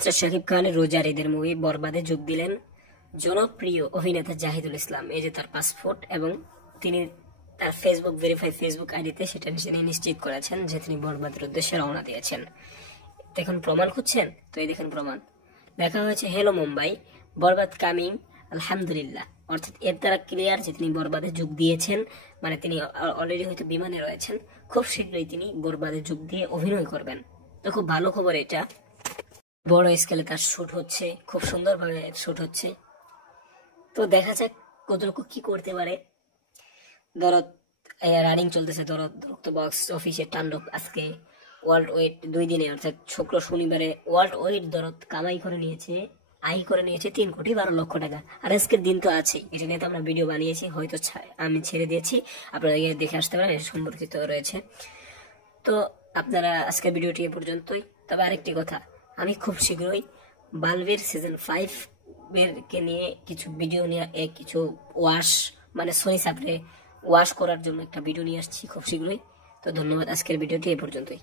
Superstar Shakib খানের রোজার ঈদের মুভি বরবাদে যোগ দিলেন জনপ্রিয় অভিনেতা জাহিদুল ইসলাম। এই যে তার পাসপোর্ট, এবং তিনি তার ফেসবুক ভেরিফাই ফেসবুক আইডিতে সেটা তিনি নিশ্চিত করেছেন যে তিনি বরবাদের উদ্দেশ্যে রওনা দিয়েছেন। দেখুন প্রমাণ খুঁজছেন তো, এই দেখেন প্রমাণ। লেখা হয়েছে হ্যালো মুম্বাই, বরবাদ কামিং, আলহামদুলিল্লাহ। অর্থাৎ এর দ্বারা ক্লিয়ার যে তিনি বরবাদে যোগ দিয়েছেন, মানে তিনি অলরেডি হয়তো বিমানে রয়েছেন, খুব শীঘ্রই তিনি বরবাদে যোগ দিয়ে অভিনয় করবেন। তো খুব ভালো খবর এটা। বড় স্কেলে তার শুট হচ্ছে, খুব সুন্দরভাবে শুট হচ্ছে। তো দেখা যাক কতটুকু কি করতে পারে। দরদ রানিং চলতেছে, দরদ বক্স অফিসের তাণ্ডব। আজকে ওয়ার্ল্ড ওয়েট 2 দিনে, অর্থাৎ শুক্র শনিবারে ওয়ার্ল্ড ওয়েট দরদ কামাই করে নিয়েছে, আয় করে নিয়েছে 3,12,00,000 টাকা। আর আজকের দিন তো আছেই, এটা নিয়ে তো আমরা ভিডিও বানিয়েছি, হয়তো আমি ছেড়ে দিয়েছি, আপনারা দেখে আসতে পারেন, এটা সম্পর্কিত রয়েছে। তো আপনারা আজকের ভিডিওটি এ পর্যন্তই। তবে আরেকটি কথা, আমি খুব শীঘ্রই বাল্বের সিজন 5 কে নিয়ে কিছু ভিডিও নিয়ে কিছু ওয়াশ, মানে সনি সাপ্রে ওয়াশ করার জন্য একটা ভিডিও নিয়ে আসছি খুব শীঘ্রই। তো ধন্যবাদ, আজকের ভিডিওটি এ পর্যন্তই।